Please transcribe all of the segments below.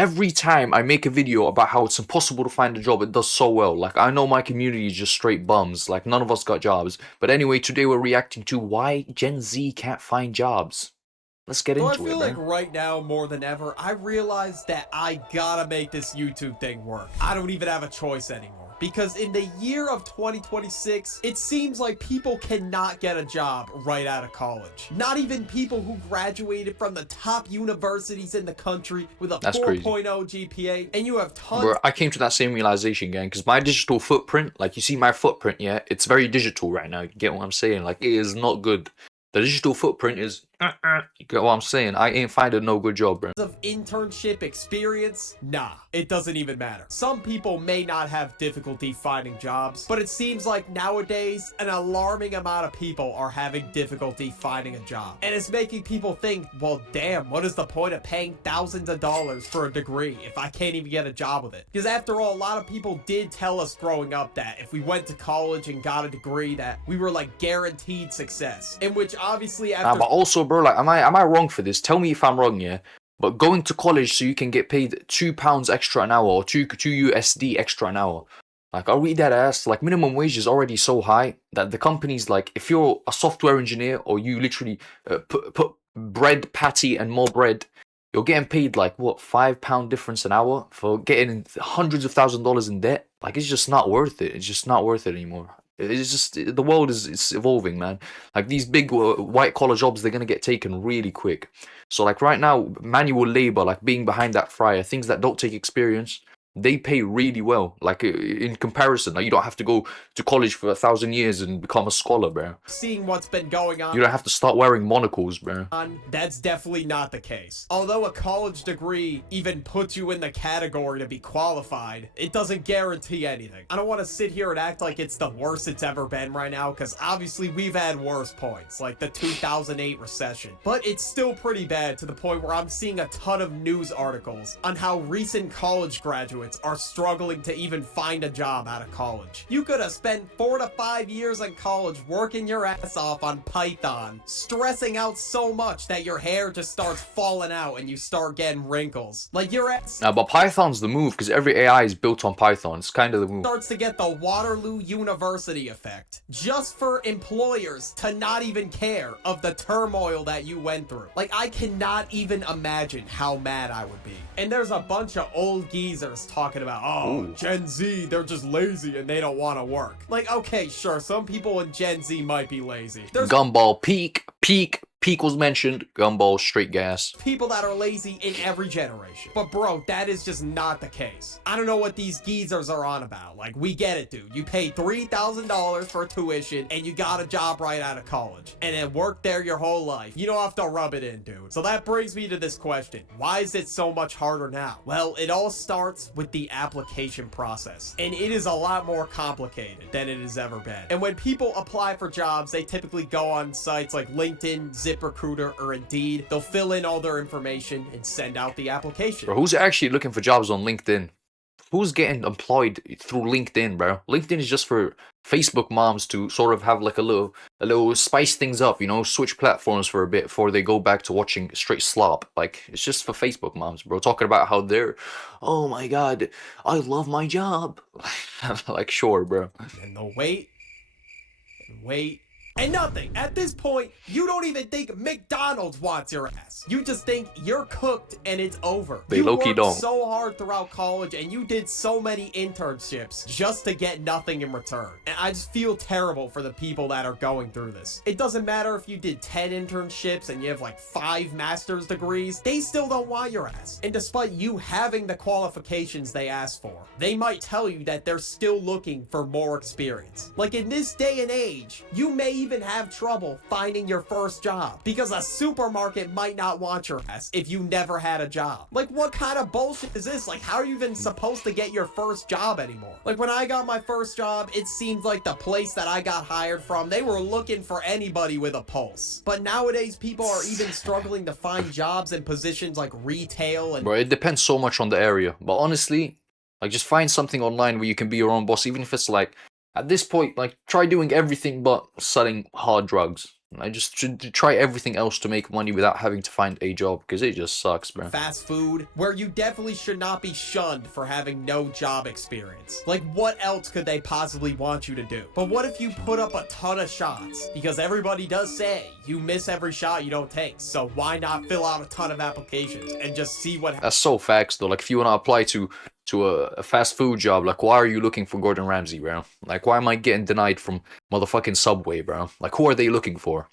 every time I make a video about how it's impossible to find a job, it does so well. Like, I know my community is just straight bums. Like, none of us got jobs. But anyway, today we're reacting to why Gen Z can't find jobs. Let's get So I into it, feel like man. right now, more than ever, I realize that I gotta make this YouTube thing work. I don't even have a choice anymore. Because in the year of 2026, it seems like people cannot get a job right out of college. Not even people who graduated from the top universities in the country with a That's crazy. 4.0 GPA, and you have tons. Bro, I came to that same realization, gang, because my digital footprint, like, you see my footprint, yeah? It's very digital right now. You get what I'm saying? Like, it is not good. The digital footprint is, you get what I'm saying? I ain't finding no good job, bro. Of internship experience? Nah, it doesn't even matter. Some people may not have difficulty finding jobs, but it seems like nowadays an alarming amount of people are having difficulty finding a job. And it's making people think, well, damn, what is the point of paying thousands of dollars for a degree if I can't even get a job with it? Because after all, a lot of people did tell us growing up that if we went to college and got a degree that we were like guaranteed success, in which obviously after But also, bro, like, am I wrong for this? Tell me if I'm wrong, yeah? But going to college so you can get paid £2 extra an hour or 2 USD extra an hour. Like, are we dead ass? Like, minimum wage is already so high that the companies, like, if you're a software engineer or you literally put bread patty and more bread, you're getting paid like what, £5 difference an hour for getting hundreds of $1,000s in debt. Like, it's just not worth it. It's just not worth it anymore. It's just, the world is evolving, man. Like, these big white collar jobs, they're gonna get taken really quick. So like right now, manual labor, like being behind that fryer, things that don't take experience, they pay really well. Like, in comparison, like, you don't have to go to college for 1,000 years and become a scholar, bro. seeing what's been going on, You don't have to start wearing monocles, bro. that's definitely not the case. Although a college degree even puts you in the category to be qualified, it doesn't guarantee anything. I don't want to sit here and act like it's the worst it's ever been right now, because obviously we've had worse points, like the 2008 recession. But it's still pretty bad to the point where I'm seeing a ton of news articles on how recent college graduates are struggling to even find a job out of college. You could have spent 4 to 5 years in college working your ass off on Python, stressing out so much that your hair just starts falling out and you start getting wrinkles. Like, your ass But Python's the move, because every AI is built on Python. It's kind of the move. starts to get the Waterloo University effect, just for employers to not even care of the turmoil that you went through. Like, I cannot even imagine how mad I would be. And there's a bunch of old geezers talking about, oh, Gen Z, they're just lazy and they don't want to work. Like, okay, sure, some people in Gen Z might be lazy. There's Gumball, peak was mentioned. Gumball, straight gas. people that are lazy in every generation. But bro, that is just not the case. I don't know what these geezers are on about. Like, we get it, dude. You pay $3,000 for tuition and you got a job right out of college and then work there your whole life. You don't have to rub it in, dude. So that brings me to this question. Why is it so much harder now? Well, it all starts with the application process, and it is a lot more complicated than it has ever been. And when people apply for jobs, they typically go on sites like LinkedIn, ZipRecruiter, or Indeed. They'll fill in all their information and send out the application. Bro, who's actually looking for jobs on LinkedIn? Who's getting employed through LinkedIn, bro? LinkedIn is just for Facebook moms to sort of have like a little spice things up, you know, switch platforms for a bit before they go back to watching straight slop. Like, it's just for Facebook moms, bro, talking about how they're, oh my god, I love my job. Like, sure, bro. And they'll wait and wait and nothing. At this point, you don't even think McDonald's wants your ass. You just think you're cooked and it's over. They you low-key worked don't. so hard throughout college and you did so many internships just to get nothing in return. And I just feel terrible for the people that are going through this. It doesn't matter if you did 10 internships and you have like 5 master's degrees, they still don't want your ass. And despite you having the qualifications they asked for, they might tell you that they're still looking for more experience. Like, in this day and age, you may even have trouble finding your first job because a supermarket might not want your ass if you never had a job. Like, what kind of bullshit is this? Like, how are you even supposed to get your first job anymore? Like, when I got my first job, it seemed like the place that I got hired from, they were looking for anybody with a pulse. But nowadays, people are even struggling to find jobs in positions like retail and... Bro, it depends so much on the area. But honestly, like, just find something online where you can be your own boss, even if it's like, at this point, like, try doing everything but selling hard drugs. I just should try everything else to make money without having to find a job, because it just sucks, bro. Fast food, where you definitely should not be shunned for having no job experience. Like, what else could they possibly want you to do? But what if you put up a ton of shots? Because everybody does say you miss every shot you don't take, so why not fill out a ton of applications and just see what happens? That's so facts, though. Like, if you want to apply to a fast food job, like, why are you looking for Gordon Ramsay, bro? Like, why am I getting denied from motherfucking Subway, bro? Like, who are they looking for?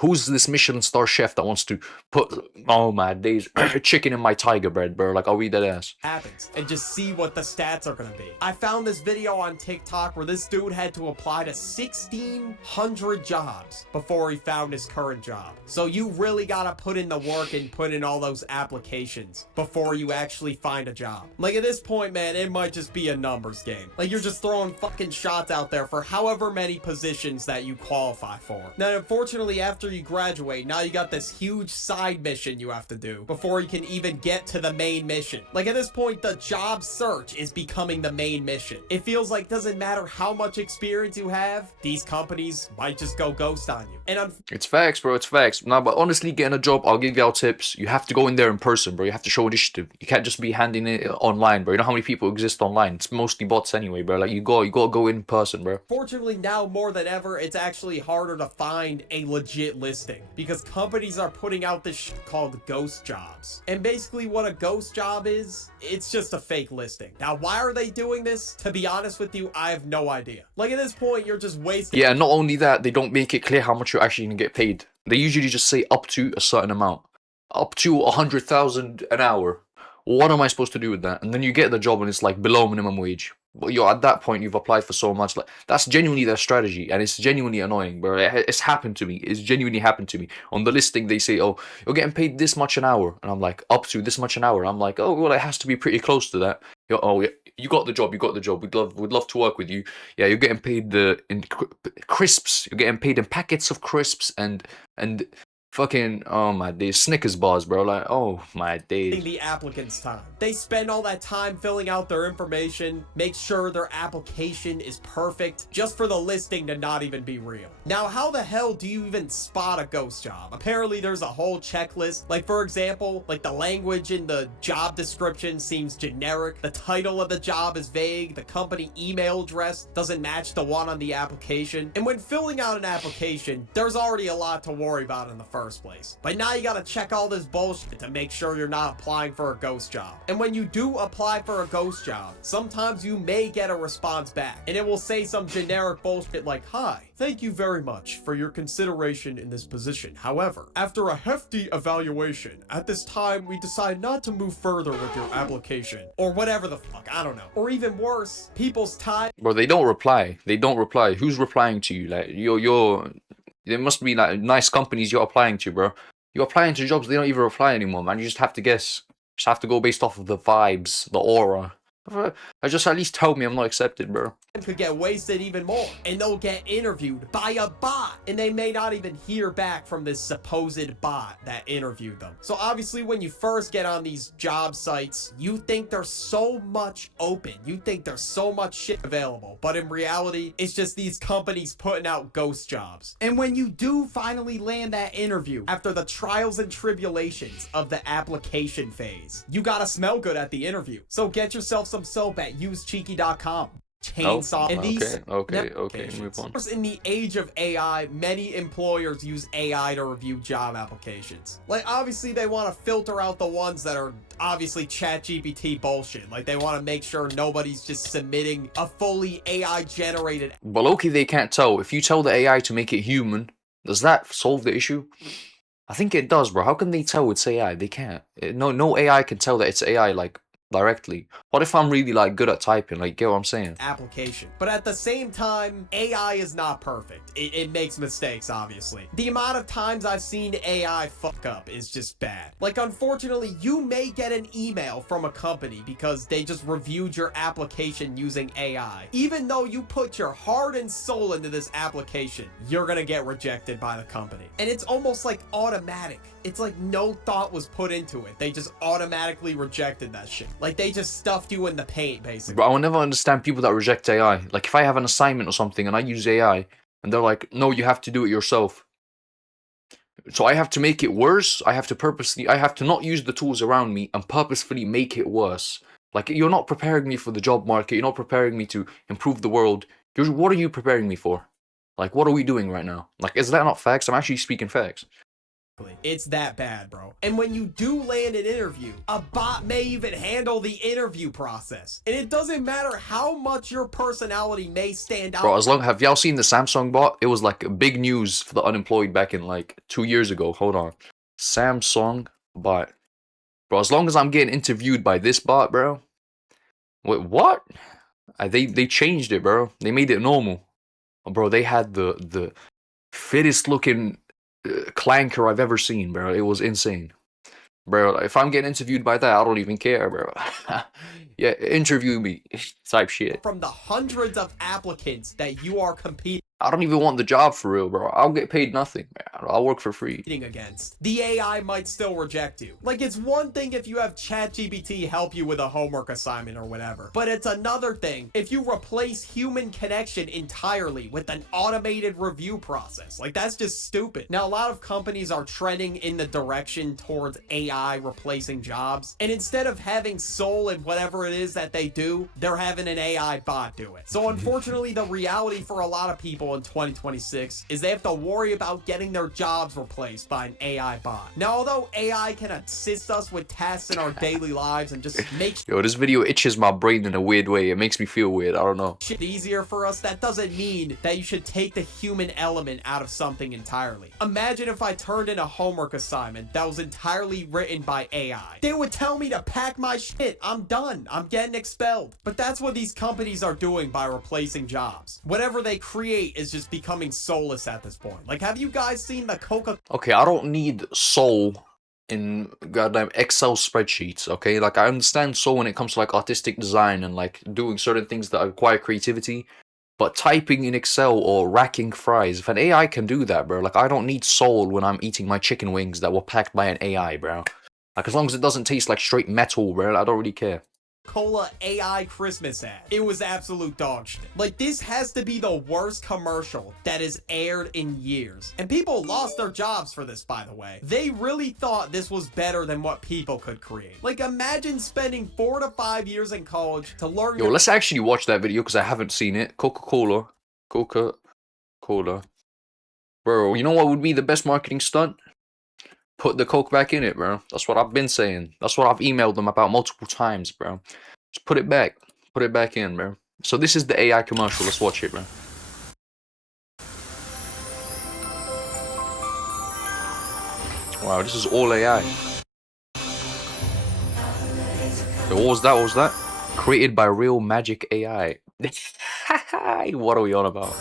Who's this Michelin star chef that wants to put, oh my days, chicken in my tiger bread, bro? Like, I'll eat that ass. Happens and just see what the stats are gonna be. I found this video on TikTok where this dude had to apply to 1,600 jobs before he found his current job. So you really gotta put in the work and put in all those applications before you actually find a job. Like, at this point, man, it might just be a numbers game. Like, you're just throwing fucking shots out there for however many positions that you qualify for. Now, unfortunately, after you graduate, now you got this huge side mission you have to do before you can even get to the main mission. Like, at this point, the job search is becoming the main mission. It feels like doesn't matter how much experience you have, these companies might just go ghost on you. And it's facts, bro. It's facts. Nah, but honestly, getting a job, I'll give y'all tips. You have to go in there in person, bro. You have to show initiative. You can't just be handing it online, bro. You know how many people exist online? It's mostly bots anyway, bro. Like, you gotta go in person, bro. Fortunately, now more than ever, it's actually harder to find a legit listing because companies are putting out this shit called ghost jobs. And basically what a ghost job is, it's just a fake listing. Now, why are they doing this? To be honest with you, I have no idea. Like, at this point, you're just wasting. Yeah, not only that, they don't make it clear how much you're actually gonna get paid. They usually just say up to a certain amount. Up to 100,000 an hour. What am I supposed to do with that? And then you get the job and it's like below minimum wage. But you're at that point, you've applied for so much. Like, that's genuinely their strategy, and it's genuinely annoying, bro. It's happened to me. It's genuinely happened to me. On the listing, they say, "Oh, you're getting paid this much an hour," and I'm like, "Up to this much an hour." I'm like, "Oh, well, it has to be pretty close to that." Oh, yeah, you got the job. You got the job. We'd love to work with you. Yeah, you're getting paid in crisps. You're getting paid in packets of crisps and fucking, oh my days, Snickers bars, bro. Like, oh my days. The applicant's time. They spend all that time filling out their information, make sure their application is perfect, just for the listing to not even be real. Now, how the hell do you even spot a ghost job? Apparently, there's a whole checklist. Like, for example, like the language in the job description seems generic. The title of the job is vague. The company email address doesn't match the one on the application. And when filling out an application, there's already a lot to worry about in the first place. But now you gotta check all this bullshit to make sure you're not applying for a ghost job. And when you do apply for a ghost job, sometimes you may get a response back, and it will say some generic bullshit like, "Hi, thank you very much for your consideration in this position. However, after a hefty evaluation, at this time we decide not to move further with your application," or whatever the fuck, I don't know. Or even worse, people's time. Bro, they don't reply. They don't reply. Who's replying to you? Like, there must be like nice companies you're applying to, bro. You're applying to jobs, they don't even reply anymore, man. You just have to guess. Just have to go based off of the vibes, the aura. I just at least tell me I'm not accepted, bro. Could get wasted even more, and they'll get interviewed by a bot, and they may not even hear back from this supposed bot that interviewed them. So obviously, when you first get on these job sites, you think there's so much open, you think there's so much shit available, but in reality, it's just these companies putting out ghost jobs. And when you do finally land that interview, after the trials and tribulations of the application phase, you gotta smell good at the interview. So get yourself some soap at usecheeky.com. Chainsaw. Oh, and these okay, move on. In the age of AI, many employers use AI to review job applications. Like, obviously they want to filter out the ones that are obviously ChatGPT bullshit. Like, they want to make sure nobody's just submitting a fully AI generated. But low-key, they can't tell. If you tell the AI to make it human, does that solve the issue? I think it does, bro. How can they tell it's AI? They can't. No AI can tell that it's AI, like, directly. What if I'm really like good at typing? Like, get what I'm saying? Application. But at the same time, AI is not perfect. It makes mistakes, obviously. The amount of times I've seen AI fuck up is just bad. Like, unfortunately, you may get an email from a company because they just reviewed your application using AI. Even though you put your heart and soul into this application, you're gonna get rejected by the company. And it's almost like automatic. It's like no thought was put into it. They just automatically rejected that shit. Like, they just stuffed you in the paint, basically. But I will never understand people that reject AI. Like, if I have an assignment or something and I use AI, and they're like, "No, you have to do it yourself." So I have to make it worse. I have to not use the tools around me and purposefully make it worse. Like, you're not preparing me for the job market. You're not preparing me to improve the world. What are you preparing me for? Like, what are we doing right now? Like, is that not facts? I'm actually speaking facts. It's that bad, bro. And when you do land an interview, a bot may even handle the interview process. And it doesn't matter how much your personality may stand out. Bro, have y'all seen the Samsung bot? It was like big news for the unemployed back in like 2 years ago. Hold on. Samsung bot. Bro, as long as I'm getting interviewed by this bot, bro. Wait, what? They changed it, bro. They made it normal. Bro, they had the fittest looking clanker I've ever seen, bro. It was insane. Bro, if I'm getting interviewed by that, I don't even care, bro. Yeah, interview me type shit. From the hundreds of applicants that you are competing I don't even want the job for real, bro. I'll get paid nothing, man. I'll work for free. Against, the AI might still reject you. Like, it's one thing if you have ChatGPT help you with a homework assignment or whatever, but it's another thing if you replace human connection entirely with an automated review process. Like, that's just stupid. Now, a lot of companies are trending in the direction towards AI replacing jobs, and instead of having soul in whatever it is that they do, they're having an AI bot do it. So unfortunately, the reality for a lot of people in 2026 is they have to worry about getting their jobs replaced by an AI bot. Now, although AI can assist us with tasks in our daily lives and just make Yo, this video itches my brain in a weird way. It makes me feel weird. I don't know. shit easier for us, that doesn't mean that you should take the human element out of something entirely. Imagine if I turned in a homework assignment that was entirely written by AI. They would tell me to pack my shit. I'm done. I'm getting expelled. But that's what these companies are doing by replacing jobs. Whatever they create is just becoming soulless at this point. Like, have you guys seen the Coca? Okay, I don't need soul in goddamn Excel spreadsheets, okay? Like, I understand soul when it comes to, like, artistic design and, like, doing certain things that require creativity, but typing in Excel or racking fries, if an AI can do that, bro, like, I don't need soul when I'm eating my chicken wings that were packed by an AI, bro. Like, as long as it doesn't taste like straight metal, bro, I don't really care. Cola AI Christmas ad. It was absolute dog shit. Like, this has to be the worst commercial that has aired in years. And people lost their jobs for this, by the way. They really thought this was better than what people could create. Like, imagine spending 4 to 5 years in college to learn. Yo, let's actually watch that video because I haven't seen it. Coca-Cola. Coca-Cola. Bro, you know what would be the best marketing stunt? Put the Coke back in it, bro. That's what I've been saying. That's what I've emailed them about multiple times, bro. Just put it back. Put it back in, bro. So this is the AI commercial. Let's watch it, bro. Wow, this is all AI. So what was that? What was that? Created by Real Magic AI. What are we on about?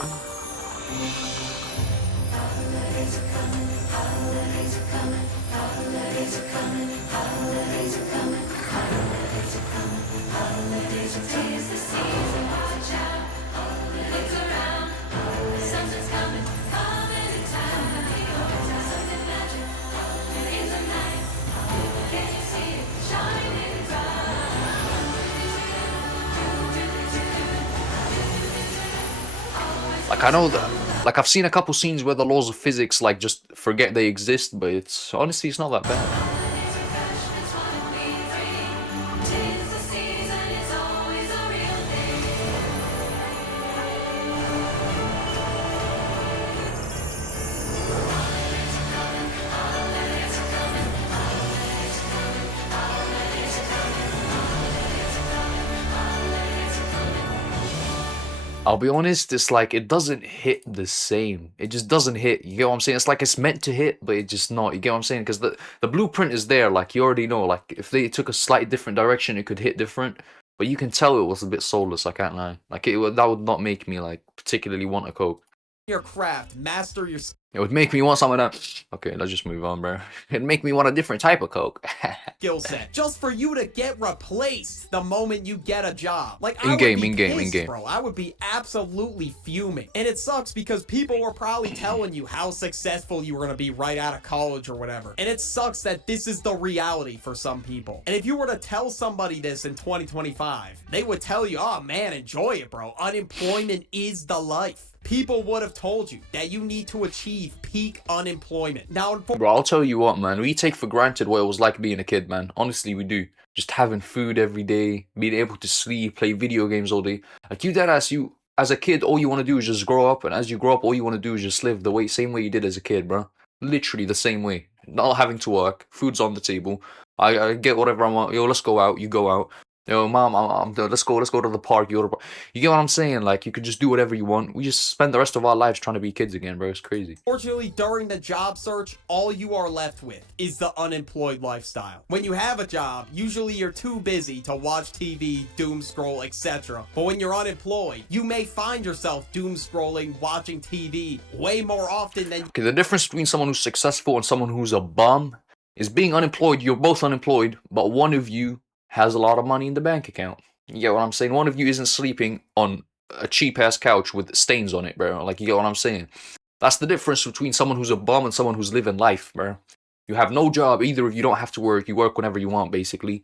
Like, I know that, like, I've seen a couple scenes where the laws of physics, like, just forget they exist, but it's, honestly, it's not that bad. I'll be honest, it's like, it doesn't hit the same. It just doesn't hit. You get what I'm saying? It's like it's meant to hit, but it's just not. You get what I'm saying? Because the blueprint is there. Like, you already know. Like, if they took a slightly different direction, it could hit different. But you can tell it was a bit soulless, I can't lie. Like, that would not make me, like, particularly want a Coke. Your craft, master your It would make me want some of that. Okay, let's just move on, bro. It'd make me want a different type of Coke. skill set just for you to get replaced the moment you get a job. Like, I in-game, would be in-game, pissed, in-game. bro. I would be absolutely fuming. And it sucks because people were probably telling you how successful you were going to be right out of college or whatever. And it sucks that this is the reality for some people. And if you were to tell somebody this in 2025, they would tell you, oh man, enjoy it, bro. Unemployment is the life. People would have told you that you need to achieve peak unemployment. Now, Bro, I'll tell you what, man. We take for granted what it was like being a kid, man. Honestly, we do. Just having food every day, being able to sleep, play video games all day. Like you, deadass, you as a kid, all you want to do is just grow up, and as you grow up, all you want to do is just live the same way you did as a kid, bro. Literally the same way. Not having to work, food's on the table. I get whatever I want. Yo, let's go out. You go out. Yo, mom, I'm done. Let's go to the park. You get what I'm saying? Like, you could just do whatever you want. We just spend the rest of our lives trying to be kids again, bro. It's crazy. Fortunately, during the job search, all you are left with is the unemployed lifestyle. When you have a job, usually you're too busy to watch TV, doom scroll, etc. But when you're unemployed, you may find yourself doom scrolling, watching TV way more often than... Okay, the difference between someone who's successful and someone who's a bum is being unemployed. You're both unemployed, but one of you has a lot of money in the bank account. You get what I'm saying? One of you isn't sleeping on a cheap-ass couch with stains on it, bro. Like, you get what I'm saying? That's the difference between someone who's a bum and someone who's living life, bro. You have no job. Either of you don't have to work. You work whenever you want, basically.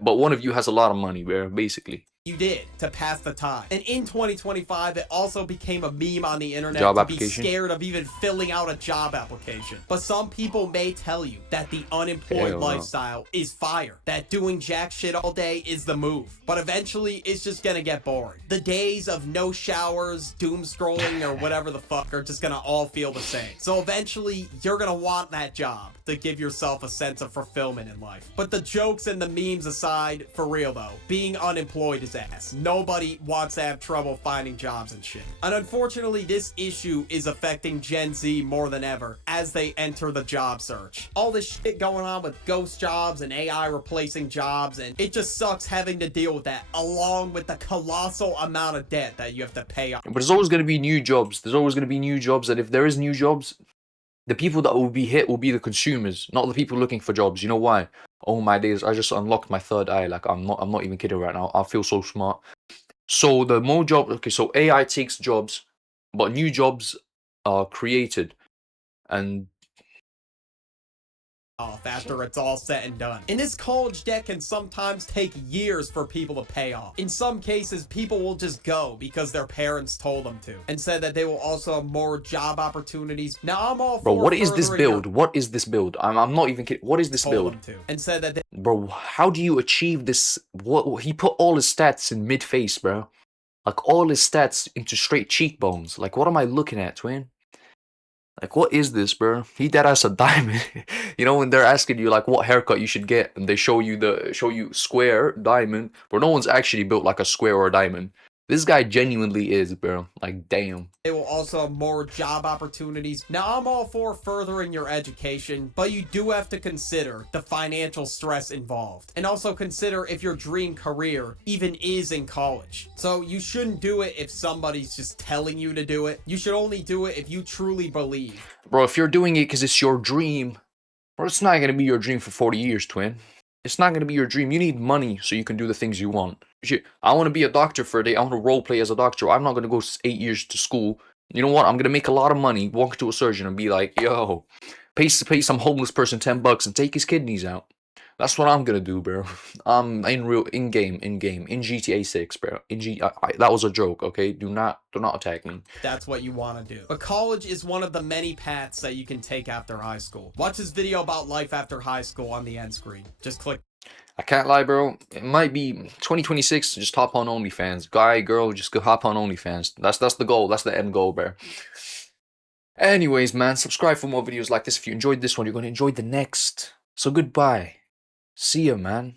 But one of you has a lot of money, bro, basically. You did to pass the time. And in 2025, it also became a meme on the internet Job to application. be scared of even filling out a job application. But some people may tell you that the unemployed lifestyle is fire, that doing jack shit all day is the move. But eventually, it's just gonna get boring. The days of no showers, doom scrolling, or whatever the fuck are just gonna all feel the same. So eventually, you're gonna want that job to give yourself a sense of fulfillment in life. But the jokes and the memes aside, for real though, being unemployed is ass. Nobody wants to have trouble finding jobs and shit. And unfortunately, this issue is affecting Gen Z more than ever as they enter the job search. All this shit going on with ghost jobs and AI replacing jobs, and it just sucks having to deal with that, along with the colossal amount of debt that you have to pay off. But there's always going to be new jobs. There's always going to be new jobs, and if there is new jobs, the people that will be hit will be the consumers, not the people looking for jobs. You know why? Oh my days, I just unlocked my third eye. Like, I'm not even kidding right now. I feel so smart. So the more jobs, okay, so AI takes jobs, but new jobs are created. And off after it's all said and done. And this college debt can sometimes take years for people to pay off. In some cases, people will just go because their parents told them to, and said that they will also have more job opportunities. Now, I'm all for... Bro, what is this build? What is this build? I'm not even kidding. What is this build? And said that they... Bro, how do you achieve this? What he put all his stats in mid-face, bro. Like, all his stats into straight cheekbones. Like, what am I looking at, twin? Like, what is this, bro? He dead ass a diamond. You know, when they're asking you, like, what haircut you should get, and they show you square, diamond, but no one's actually built like a square or a diamond. This guy genuinely is, bro. Like, damn. They will also have more job opportunities. Now, I'm all for furthering your education, but you do have to consider the financial stress involved. And also consider if your dream career even is in college. So you shouldn't do it if somebody's just telling you to do it. You should only do it if you truly believe. Bro, if you're doing it because it's your dream, bro, it's not going to be your dream for 40 years, twin. It's not going to be your dream. You need money so you can do the things you want. I want to be a doctor for a day. I want to roleplay as a doctor. I'm not going to go 8 years to school. You know what? I'm going to make a lot of money, walk into a surgeon and be like, yo, pay some homeless person $10 and take his kidneys out. That's what I'm going to do, bro. In-game, in GTA 6, bro. That was a joke, okay? Do not attack me. That's what you want to do. But college is one of the many paths that you can take after high school. Watch this video about life after high school on the end screen. Just click. I can't lie, bro. It might be 2026. Just hop on OnlyFans. Guy, girl, just go hop on OnlyFans. That's the goal. That's the end goal, bro. Anyways, man, subscribe for more videos like this. If you enjoyed this one, you're going to enjoy the next. So goodbye. See ya, man.